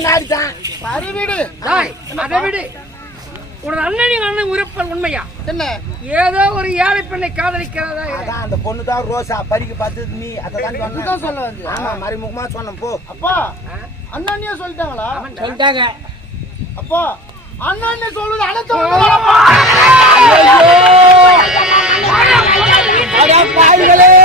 பின்னாடி தான். சரி வீடு. அதை விடு. உனது அண்ணனின் அண்ணன் உறுப்பல் உண்மையா? என்ன? ஏதோ ஒரு ஏழை பெண்ணை காதலிக்கிறதா அதான் அந்த பொண்ணு தான் ரோசா பறிக்க பார்த்தது நீ அதான் இதுதான் சொன்ன சொல்ல வந்து ஆமா மறைமுகமா சொன்னேன் போ. அப்பா அண்ணாணியா சொல்லிட்டாங்களா? சொல்லிட்டாங்க. அப்பா அண்ணாணி சொல்லுது பயங்கரமா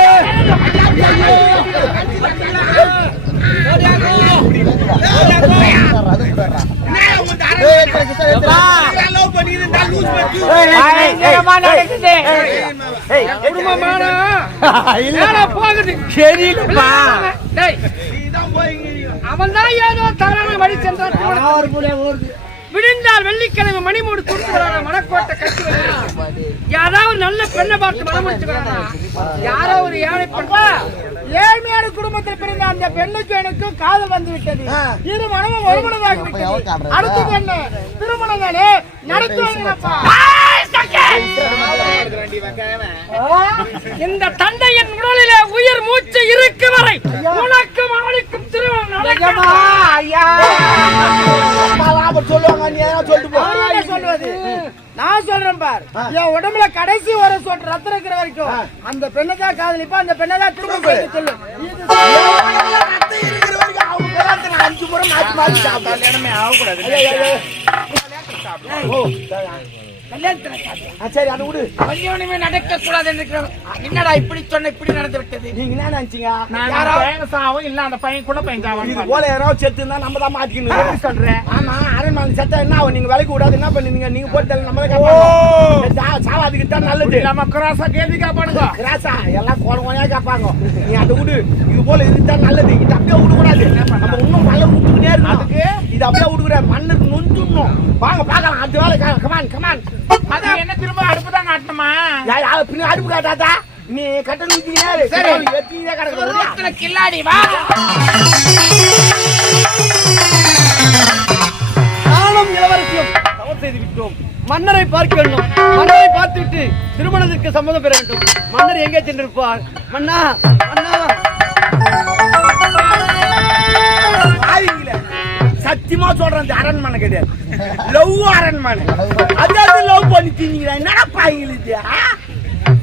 நடக்குது போகுது அவன் தான் ஏதோ தவறான வழி சென்றான் விடிந்தால் வெள்ளிக்கிழமை மணிமூடு கொடுத்து மனக்கோட்டை கட்டி யாராவது நல்ல பெண்ணை பார்த்து மனம் யாரோ ஒரு ஏழை பண்ணா குடும்பத்தில் பிறந்த அந்த பெண்ணுக்கு எனக்கும் காதல் வந்து விட்டது. இரு மனமும் ஒருமனதாகி விட்டது. அடுத்தது என்ன? திருமணம் தானே? இந்த தந்தையின் உடலிலே உயிர் மூச்சு இருக்கு வரை உனக்கும் அவனுக்கும் திருமணம் நடக்குமா சொல்லுவாங்க நீ சொல்லிட்டு போ. சொல்வது நான் சொல்றேன் பார். என் உடம்புல கடைசி வர சொட்டு ரத்தம் இருக்கிற வரைக்கும் அந்த பெண்ணை தான் காதலிப்பா அந்த பெண்ணை தான் திரும்ப பேச சொல்லு இது ரத்தம் இருக்கிற வரைக்கும் அவங்க பேராத்த நான் அஞ்சு முறை மாத்தி சாப்பிட்டேன் கல்யாணமே ஆகக்கூடாது. கல்யாணத்துல சரி அதை விடு. கல்யாணமே நடக்க கூடாது என்னடா இப்படி சொன்ன இப்படி நடந்து விட்டது நீங்க என்ன நினைச்சீங்க? யாரோ இல்ல அந்த பையன் கூட பையன் சாவன் இது போல யாராவது செத்து இருந்தா நம்ம தான் மாட்டிக்கணும். சொல்றேன் ஆமா. அரண்மனை செத்தா என்ன ஆகும்? நீங்க விலைக்கு விடாது என்ன பண்ணுவீங்க? நீங்க போட்டு நம்மளே சாவாதுக்கு தான் நல்லது. நம்ம கிராஸா கேள்வி காப்பாடுங்க கிராசா எல்லாம் கோல கோலையா கேட்பாங்க. நீ அதை விடு. இது போல இதுதான் நல்லது. இது அப்படியே விடக்கூடாது. நம்ம இன்னும் மழை விட்டுக்கிட்டே இருக்கணும். இது அப்படியே விடுக்கிற மண்ணுக்கு நொந்துடணும் வாங்க பார்க்கலாம். அந்த வேலை கமான் கமான் அது என்ன திரும்ப அடுப்பு தான் காட்டணுமா? பின்ன அடுப்பு காட்டாதா? நீ கட்ட நூத்தினாரு சரி. எத்தினே கிடக்கு கில்லாடி வா. நானும் இளவரசியும் தவறு செய்து விட்டோம். மன்னரை பார்க்க வேண்டும். மன்னரை பார்த்துவிட்டு திருமணத்திற்கு சம்மதம் பெற வேண்டும். மன்னர் எங்கே சென்றிருப்பார்? மன்னா மன்னா. சத்தியமா சொல்றேன் அந்த அரண்மனை கிடையாது. லவ் அரண்மனை. அதாவது லவ் பண்ணி திணிக்கிறேன் என்னடா இது?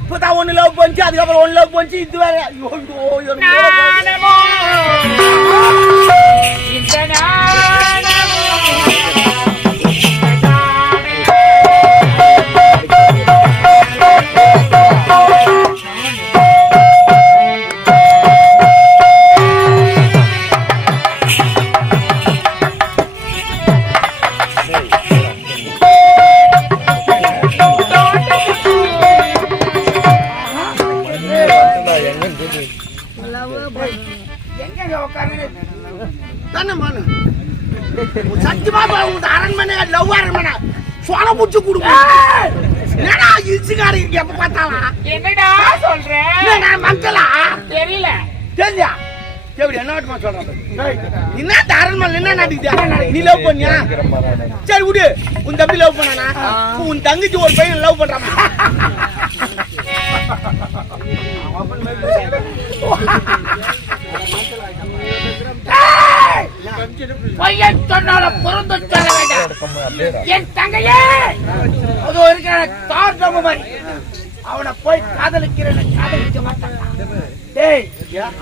இப்பதான் ஒண்ணு லவ் பண்ணிச்சு அதுக்கப்புறம் ஒண்ணு லவ் பண்ணிச்சு இது வேற. ஐயோ, எங்க உட்கார்ந்து தானே மானு. சத்தியமா சொல்றேன், உங்க அரண்மனை லவ் அரண்மனை சொல புடிச்சு கொடுங்க என்னடா இசுகாரி இருக்கு எப்ப பார்த்தாலும்? என்னடா சொல்ற? என்னடா மக்களா தெரியல. தெரியா எப்படி என்ன சொல்றேன் டேய், என்ன அரண்மனை என்ன நடக்குது? நீ லவ் பண்ணியா? சரி விடு. உன் தம்பி லவ் பண்ணானா? உன் தங்கச்சி ஒரு பையன் லவ் பண்றாமா பையன் சொன்னாலும் பொருந்து சொல்ல வேண்டாம் என் தங்கையே அது இருக்கிற தார் மாதிரி அவனை போய் காதலிக்கிறேன் காதலிக்க மாட்டான் டேய்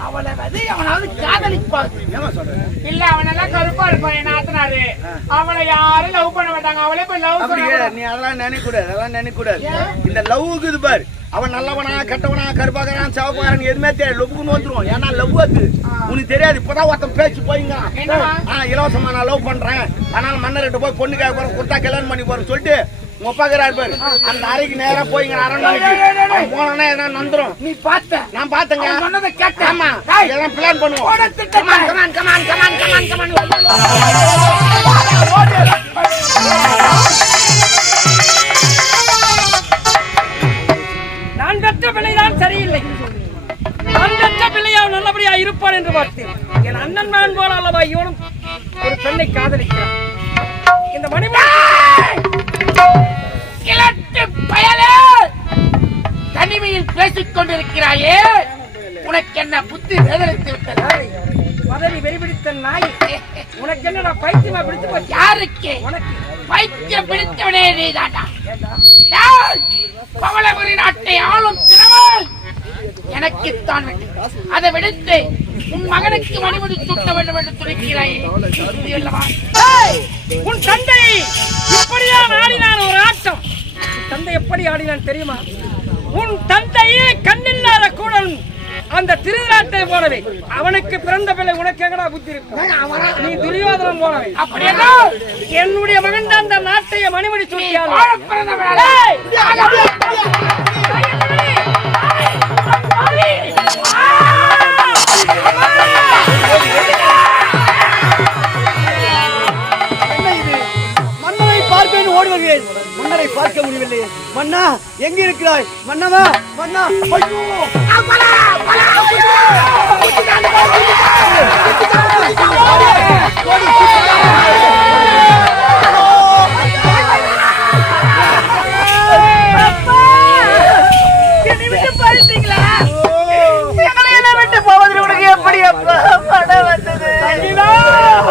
அவளை வந்து அவனாவது காதலிப்பாது ஏமா சொல்றேன் இல்ல அவனெல்லாம் கருப்பா இருப்பான் என் நாத்தனாரு அவனை யாரும் லவ் பண்ண மாட்டாங்க அவளே போய் லவ் அப்படி பண்ண நீ அதெல்லாம் நினைக்க கூடாது அதெல்லாம் நினைக்க கூடாது இந்த லவ் இது பாரு அவன் நல்லவனா கெட்டவனா கருப்பாக்கறான் சிவப்பாக்கறான் எதுவுமே தெரியாது. லவ்வுக்குன்னு வந்துரும் ஏன்னா லவ் அது. உனக்கு தெரியாது. இப்பதான் ஒருத்தன் பேச்சு போயிங்க? ஆ இலவசமா நான் லவ் பண்றேன். அதனால மன்னர்கிட்ட போய் பொண்ணு கேட்க போறேன். கொடுத்தா கல்யாணம் பண்ணி போறேன் சொல்லிட்டு இருக்கிறாரு பாரு. அந்த அறைக்கு நேரா போய்ங்க அரண்மனைக்கு போனா எதனா நந்துரும். நீ பார்த்த. நான் பாத்தங்க அவன் சொன்னதை கேட்டேன். ஆமா. இதெல்லாம் பிளான் பண்ணுவோம். கமான் கமான் கமான் கமான் இருப்பான் என்று பார்த்தேன். என் அண்ணன் மகன் போல அல்லவா இவனும் ஒரு பெண்ணை காதலிக்கிறான். இந்த மணிமணி பயலே! தனிமையில் பேசிக் கொண்டிருக்கிறாயே! உனக்கு என்ன புத்தி வேதனைத்து விட்டது? பதவி வெறிபிடித்த நாய் உனக்கு என்னடா பைத்தியமா பிடித்து போச்சு? யாருக்கு? உனக்கு. பைத்தியம் பிடித்தவனே நீதாண்டா. பவளபுரி நாட்டை ஆளும் திறமை எனக்குத்தான் அதை விடுத்து உன் மகனுக்கு மணிமுடி சூட்ட வேண்டும் என்று துணிக்கிறாயே உன் தந்தை இப்படிதான் ஆடினான் ஒரு ஆட்டம்? தந்தை எப்படி ஆடினான் தெரியுமா? உன் தந்தையே கண்ணில்லாத கூடன் அந்த திருநாட்டை போலவே. அவனுக்கு பிறந்த பிள்ளை உனக்கு எங்கடா புத்தி இருக்கும் நீ துரியோதனம் போலவே. அப்படியேனா? என்னுடைய மகன் தான் அந்த நாட்டைய மணிமணி சூட்டியான் வருகிறேன் மன்னரை பார்க்க முடியவில்லை. மன்னா எங்க இருக்கிறாய்? மன்னவா மன்னா!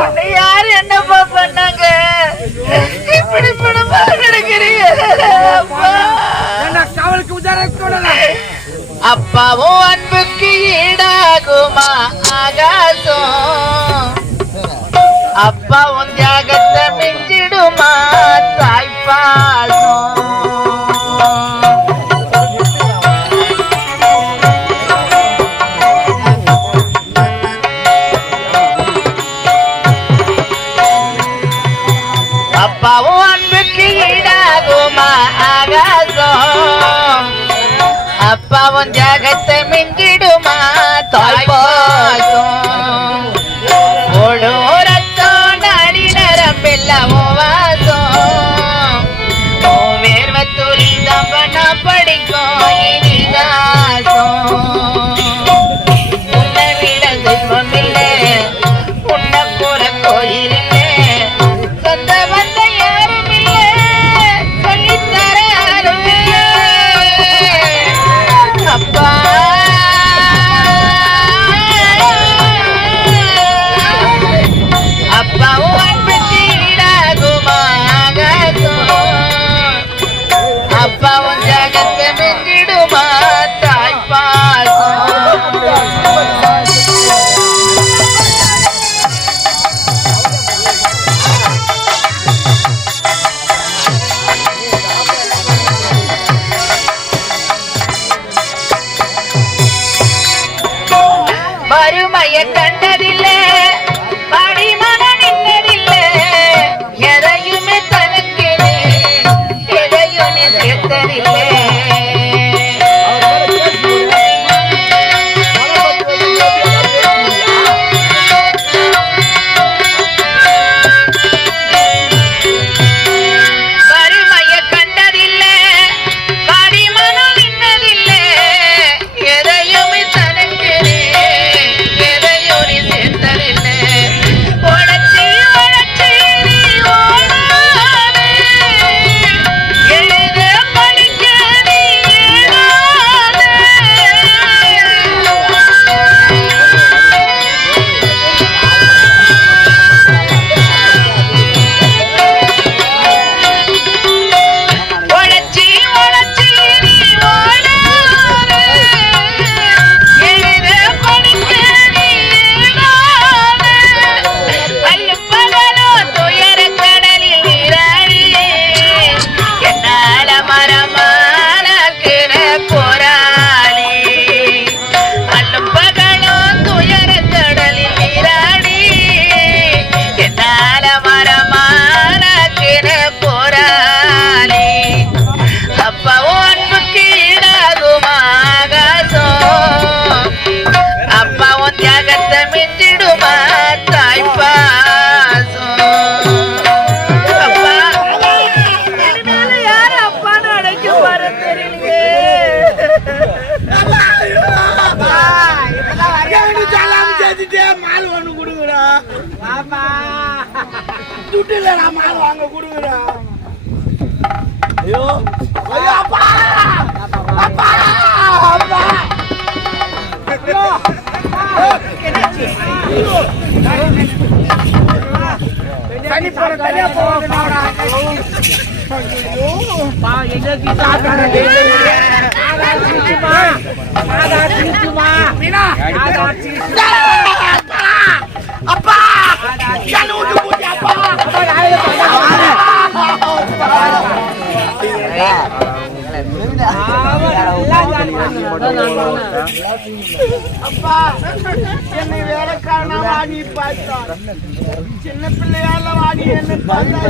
உன்னை யாரு என்னப்பா பண்ணாங்க அப்பாவும் அன்புக்கு ஈடாகுமா ஆகாசம்? அப்பாவும் தியாகத்தை மிஞ்சிடுமா தாய்ப்பால்? அப்பாவும் ஜகத்தை 형. 아유 아빠! 아빠! 아빠! 야! 빨리 빨리 빨리 아빠 빨라. 빠 얘기 기사 하는 얘기. 아나 죽지 마. 아나 죽지 마. 민아. 아나 죽지 마. 아빠! 아빠! 야 누구 누구야 아빠! 아빠 나야 아빠! 아빠! அப்பா என்னை வேலைக்காரனா வாடி பார்த்தா சின்ன பிள்ளையால வாடி என்ன பார்த்தா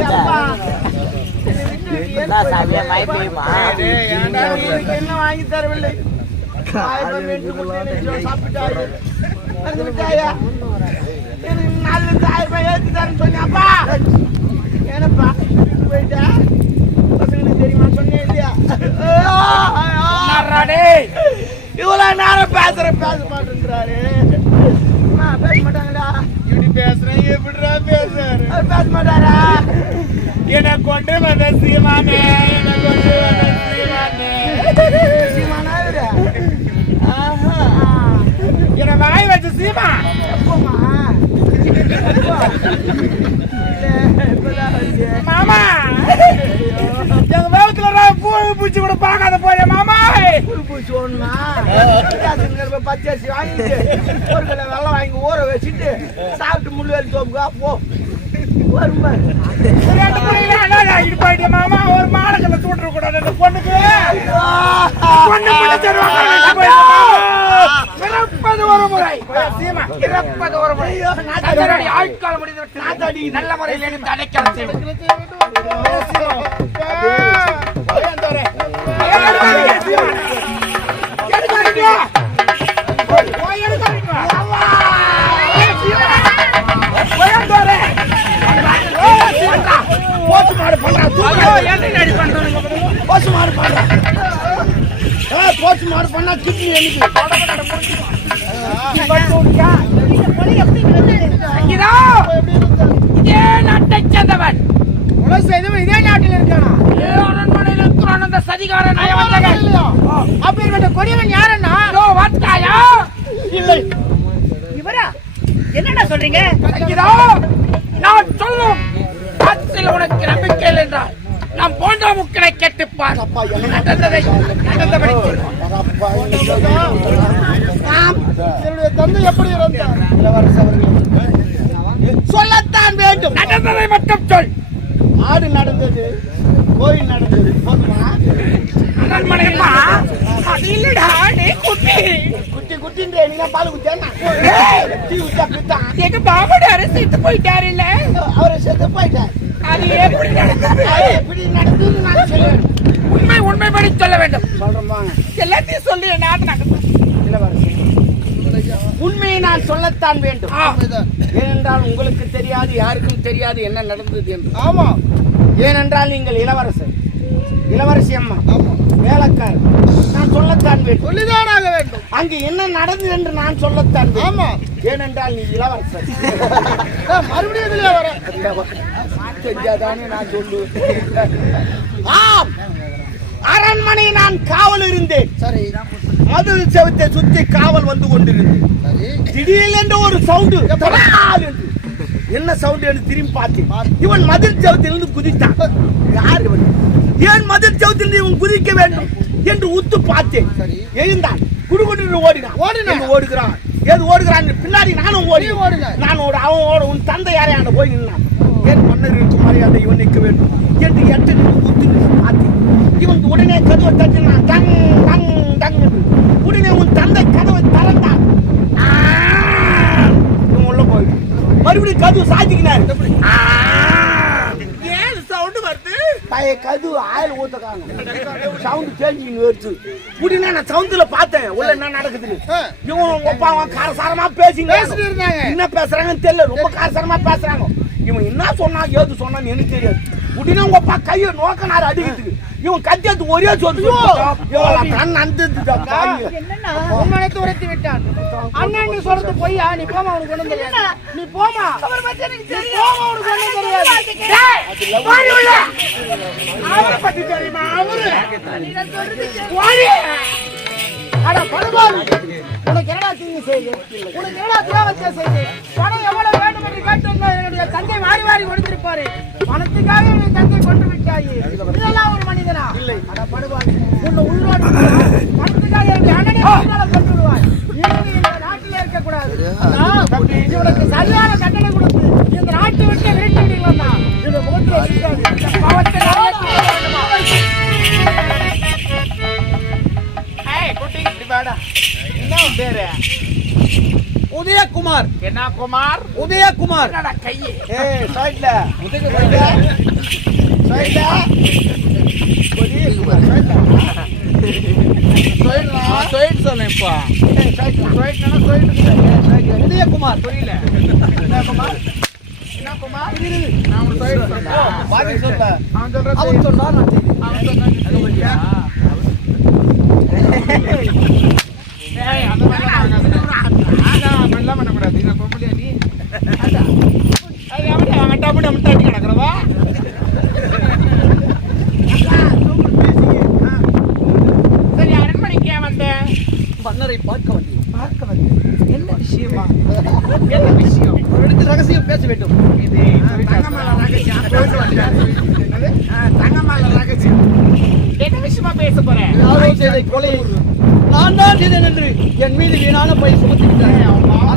என்ன வாங்கி தரவில்லை சாப்பிட்டாரு எனக்கு நாலு ஆயிரம் ரூபாய் ஏற்றி தரேன்னு சொன்னப்பா போயிட்டா தெரியுமா? சொன்னேன் இல்லையா இவ்வளவு நேரம் பேசுற பேச மாட்டேன்றாரு. பேச மாட்டாங்களா இப்படி பேசுறேன் எப்படிடா பேசுறாரு? பேச மாட்டாரா? என்னை கொண்டு வந்த சீமானே என்னை கொண்டு வந்த சீமானே. சீமானா இவரு? ஆஹா. என்னை வாய் வச்ச சீமா. எப்பமா மாமா எங்க வேலத்துல பூ பூச்சி கூட பார்க்காத போய மாமா பூ பூச்சி ஒண்ணுமா? பச்சரிசி வாங்கிட்டு ஒரு கிலோ வெள்ளம் வாங்கி ஊற வச்சுட்டு சாப்பிட்டு முள்ளுவேலி தோப்புக்கா போ. மாமா. ஒரு மாடத்துல தூட்டுற கூடாது அந்த பொண்ணுக்கு. பொண்ணு இறப்பது ஒரு முறை. சீமா இறப்பது ஒரு முறை. ஆயுட்காலம் முடிந்துவிட்டு நல்ல முறையில் எடுத்து போச்சு மாடு பண்ணா கிட்னி எனக்கு இதோ, இதே நாட்டைச் சேர்ந்தவன். இதே நாட்டில் இருக்கானா? அரண்மனையில் இருக்கிறான் அந்த சதிகார நயவஞ்சகன் அப்பேற்பட்ட கொடியவன் யாரன்னா? வார்த்தாயா இல்லை. இவரா? என்னடா சொல்றீங்க? நான் சொல்லும் உனக்கு நம்பிக்கை என்றால் நாம் போன்ற முக்களை கேட்டுப்பார். நடந்ததை நடந்தபடி. என்னுடைய தந்தை எப்படி. சொல்லத்தான் வேண்டும். நடந்ததை மட்டும் சொல். ஆடு நடந்தது. கோயில் நடந்தது. போதுமா? இல்லடா நீ குட்டி. குட்டி குட்டின்ற நீங்க பால் குத்தியா டீ குத்தா பித்தான் எங்க பாபோட அரசிட்டு போயிட்டாரு இல்ல? அவரை செத்து போயிட்டார். அது எப்படி நடந்தது? எப்படி நடந்ததுன்னு நான் சொல்லுவேன் உண்மை உண்மைப்படி சொல்ல வேண்டும். சொல்றேன் எல்லாத்தையும் சொல்லி நான் நடந்தது இளவரசர் உண்மையை நான் சொல்லத்தான் வேண்டும். ஏனென்றால் உங்களுக்கு தெரியாது யாருக்கும் தெரியாது என்ன நடந்தது என்று. ஆமா. ஏனென்றால் நீங்கள் இளவரசர். இளவரசி அம்மா வேலைக்கார் நான் சொல்லத்தான் வேண்டும். சொல்லிதானாக வேண்டும். அங்கு என்ன நடந்தது என்று நான் சொல்லத்தான் ஆமா. ஏனென்றால் நீ இளவரசர். மறுபடியும் இதுல வர? தெரியாதானே நான் சொல்லுவேன். ஆம். அரண்மனை நான் காவல் இருந்தேன். சரி. மதில் செவத்தை சுத்தி காவல் வந்து கொண்டிருந்தது திடீரென்று ஒரு சவுண்டு. என்ன சவுண்ட் என்று திரும்பி பார்த்தேன் இவன் மதில் செவத்திலிருந்து குதித்தான். யார் இவன்? ஏன் மதில் செவத்திலிருந்து இவன் குதிக்க வேண்டும் என்று உத்து பார்த்தேன். எழுந்தான். குடுகுடு ஓடினான். ஓடினான். ஓடுகிறான்? ஏது ஓடுகிறான்? பின்னாடி நானும் ஓடி நான் ஓட அவன் ஓட உன் தந்தை யாரையாண்ட போய் நின்னான். ஏன் மன்னர் இருக்கும் மரியாதை இவன் நிற்க வேண்டும் என்று எட்டு நின்று உத்து நின்று பார்த்தேன். இவன் உடனே கதவை தட்டினான். Tongue tongue tongue. உடனே உன் தந்தை கதவை திறந்தான் ஆ! இவன் உள்ள போயிட்டான் மறுபடியும் கதவு சாத்திக்கினார் ஏன் சவுண்ட் வருது? பழைய கது ஆயில் ஊத்தக்காங்க சவுண்ட் சேஞ்சிங் வருது. இப்படின்னா நான் சவுண்ட்ல பார்த்தேன். உள்ள என்ன நடக்குதுன்னு. இவன் ஒப்பா அவன் காரசாரமா பேசிங்க என்ன பேசுறாங்கன்னு தெரியல. ரொம்ப காரசாரமா பேசுறாங்க. இவன் என்ன சொன்னா ஏது சொன்னான்னு எனக்கு தெரியாது. உடனே உங்க அப்பா கையை நோக்கனாரு அடிக்கிறதுக்கு. இவன் கத்தியத்து ஒரே சொல்லு கண் அந்தது துரத்தி விட்டான். அண்ணன் நீ சொல்றது பொய்யா? நீ போமா உனக்கு ஒண்ணும் தெரியாது. நீ போமா போமா உனக்கு ஒண்ணும் தெரியாது. டேய், வாடி உள்ள. அவரை பத்தி தெரியுமா அவரு? வாடி. அட படுபாவி. உனக்கு என்னடா தீங்கு செய்து? உனக்கு என்னடா தேவத்தை செய்து? பணம் எவ்வளவு வேண்டும் என்று கேட்டிருந்தா என்னுடைய தந்தை வாரி வாரி கொடுத்திருப்பாரு. பணத்துக்காக என்னுடைய தந்தை கொண்டு விட்டாயே? குமார் உதயகுமார். என்னடா கையே ஏய் சைடுல. உதயகுமார். புரியல. சொன்னேன். அவன் செய்தேன். அவன் சொன்னான் நீ செய்வியா? ஏய், அந்த மாதிரிலாம் பண்ணாத. அப்படிலாம் பண்ணக்கூடாது. என்ன பொம்பளையா நீ? அது அப்படியே அவன் டப்பு டப்பு தட்டி கிடக்குறவா? சரி, அரண்மனைக்கு ஏன் வந்த? மன்னரை பார்க்க வந்தேன் பார்க்க. என்ன விஷயமா? என்ன விஷயம்? ஒரு ரகசியம் பேச வேண்டும் இது தங்கமலை ரகசியம். தங்கமால ரகசியம் என்ன விஷயமா பேச போறேன் யாரோ செய்த கொலை நான் தான் செய்தேன் என்று என் மீது வீணான பழி சுமத்தி விட்டார்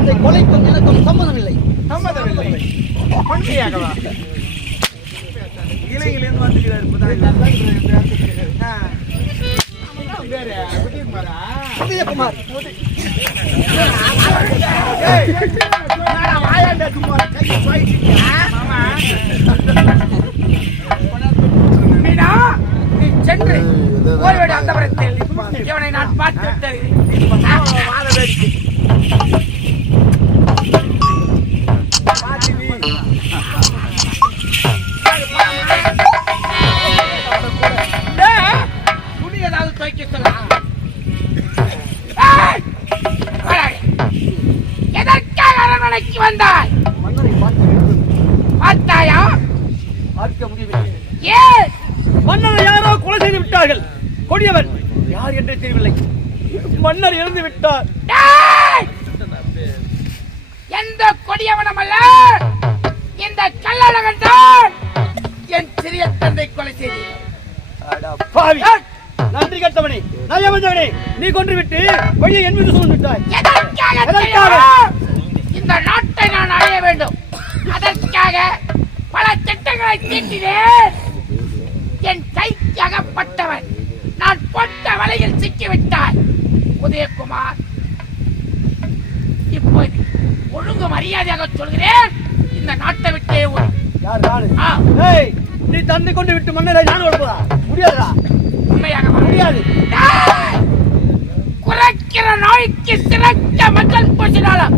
அந்த கொலைக்கும் எனக்கும் சம்மதம் இல்லை சம்மதமில்லை உண்மையாகவா இளைஞர்லேருந்து வந்துக்கிறாரு உதயகுமார் வாயாண்டா சும்மா கையை சென்று ஓய்வெடு அந்த வரத்தில் இவனை நான் பார்த்து விட்டேன் அரண்மனைக்கு வந்தாய். பார்த்தாயா? பார்க்க முடியவில்லை. ஏன்? மன்னரை யாரோ கொலை செய்து விட்டார்கள். கொடியவர். யார் என்று தெரியவில்லை. மன்னர் இறந்து விட்டார்! எந்த கொடியவனம் அல்ல இந்த கல்லழகன் தான் என் சிறிய தந்தை கொலை செய்து பாவி. நன்றி கட்டவனே. நயவந்தவனே நீ கொன்று விட்டு வழியை என் மீது விட்டாய். எதற்காக? இந்த நாட்டை நான் அடைய வேண்டும். அதற்காக பல திட்டங்களை தீட்டினேன். என் கைக்கு அகப்பட்டவன் நான் போட்ட வலையில் சிக்கிவிட்டாய் உதயகுமார் இப்போது ஒழுங்கு மரியாதையாக சொல்கிறேன். இந்த நாட்டை விட்டே நீ தந்தை கொண்டு விட்டு மன்னரை நான் கொடுப்பதா முடியாதா? உண்மையாக முடியாது. டேய்! குறைக்கிற நாய்க்கு சிறந்த மஞ்சள் பூசினாலும்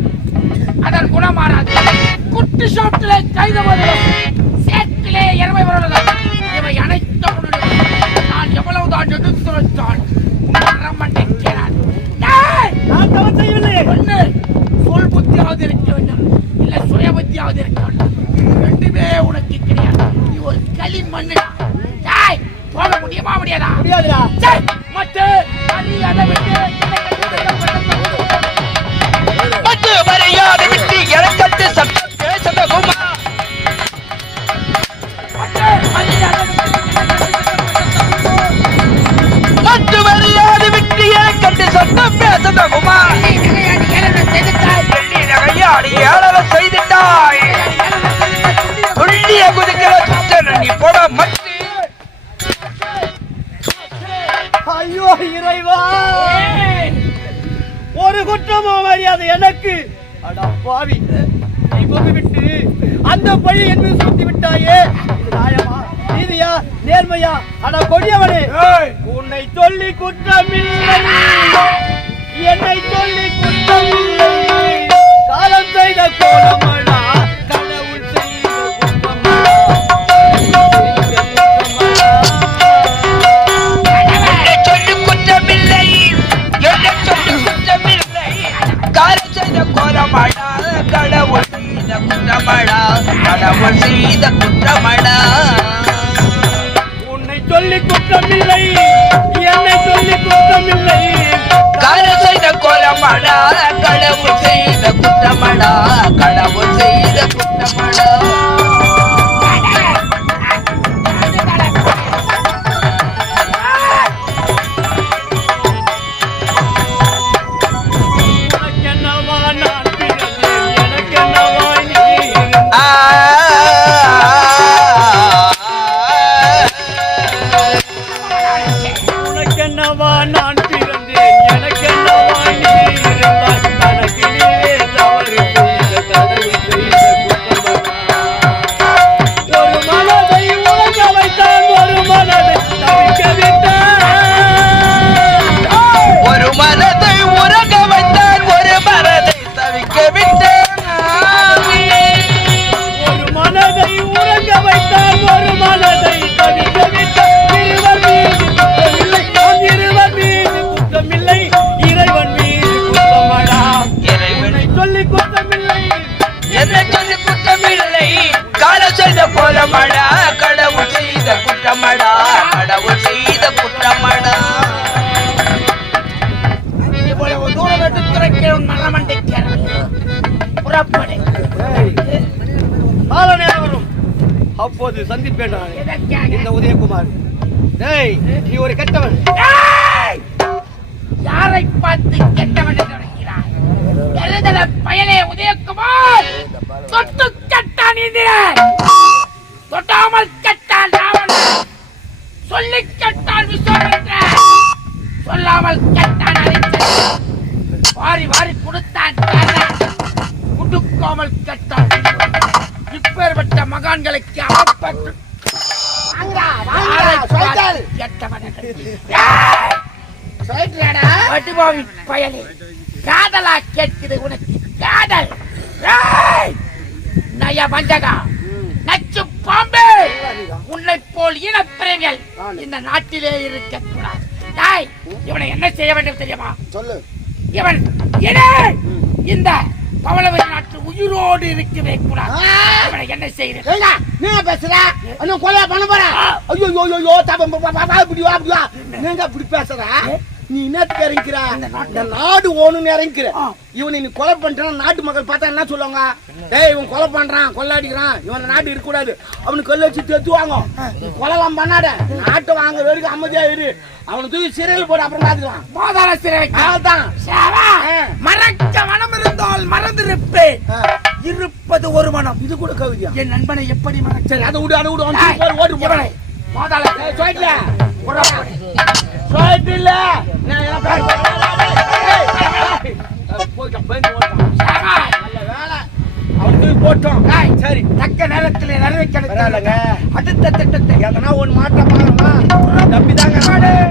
அதன் குணம் மாறாது குட்டி சோட்டிலே கைது சேற்றிலே எருமை வருவதும் இவை அனைத்தும் நான் எவ்வளவு தான் எடுத்து ஒண்ணு சொல் புத்தியாவது இருக்க வேண்டும். இல்ல சுய புத்தியாவது இருக்க வேண்டும். ரெண்டுமே உனக்கு கிடையாது. நீ ஒரு களி மண்ணுடா. டேய், போக முடியுமா முடியாதா? முடியாதுடா. மட்டு, அதை விட்டு, பாவி. நீ கொண்டு விட்டு அந்த பழி என் மீது சுமத்தி விட்டாயே. நியாயமா நீதியா நேர்மையா? அட கொடியவனே உன்னை சொல்லி குற்றமில்லை. என்னை செய்த கோலமடா கடவுள் செய்த குற்றமடா கடவுள் செய்த குற்றமடா. இவ்வளவு தூரம் எடுத்து துறைக்கிறவன் மரமண்டைக்கிறவன் புறப்படு. கால நேரம் வரும் அப்போது சந்திப்பேன் இந்த உதயகுமார். டேய் நீ ஒரு கெட்டவன்! யாரை பார்த்து கெட்டவன் நினைக்கிறாய் எழுதல பயலே உதயகுமார்! தொட்டு இந்திரன் தொட்டாமல் கட்டான் ராவணன். சொல்லி கட்டான் விஸ்வாமித்திரன் சொல்லாமல் கட்டான் அரிச்சன் வாரி வாரி கொடுத்தான் குடுக்காமல் கட்டான் இப்பேற்பட்ட மகான்களுக்கு அவப்பட்டு பயலே. காதலா கேட்குது உனக்கு. காதல். ஏய்! நய வஞ்சகா நச்சு பாம்பே. உன்னை போல் இனப்பிரவியல் இந்த நாட்டிலே இருக்க கூடாது டாய் இவனை என்ன செய்ய வேண்டும் தெரியுமா? சொல்லு. இவன் இந்த பவளவை நாட்டு உயிரோடு இருக்கவே கூடாது. இவனை என்ன ஏங்க நீங்க பேசுற? இன்னும் கொலை பண்ண போற? ஐயோ ஐயோ ஐயோ தப்ப இப்படி வா அப்படி வா. நீங்க அப்படி பேசுற? நீ என்னத்துக்கு இறங்கிக்கிற இந்த நாடு ஓணுன்னு இறங்கிக்கிற. இவனை நீ கொலை பண்ணிட்டா நாட்டு மக்கள் பார்த்தா என்ன சொல்லுவாங்க? டேய் இவன் கொலை பண்றான் கொள்ளாடிக்கிறான் இவன் நாட்டு இருக்க கூடாது அவனுக்கு கல்ல வச்சு தெத்துவாங்க. கொலைலாம் பண்ணாத. நாட்டை வாங்குற வரைக்கும் அமைதியா இரு. அவனை தூக்கி சிறையில் போடு அப்புறம் பாத்துக்கலாம் போதார சிறை! ஆ. மறக்க மனம் இருந்தால் மறந்திருப்பேன். இருப்பது ஒரு மனம். இது கூட கவிதையா? என் நண்பனை எப்படி மறக்க சரி அதை விடு அதை விடு. அவன் ஓட்டு போடு இவனை. பாதாள ஏய், சொல்லிட்டல. சொல்லிட்டல. ஏய், போயிட்டான், பயந்து ஓடிட்டான். சாவா! நல்ல வேலை. அவனை தூக்கி போட்டோம். சரி. தக்க நேரத்தில் நிறைவேற்ற. அடுத்த திட்டத்தை எதனா ஒண்ணு மாற்றம் பாருமா தம்பி தாங்க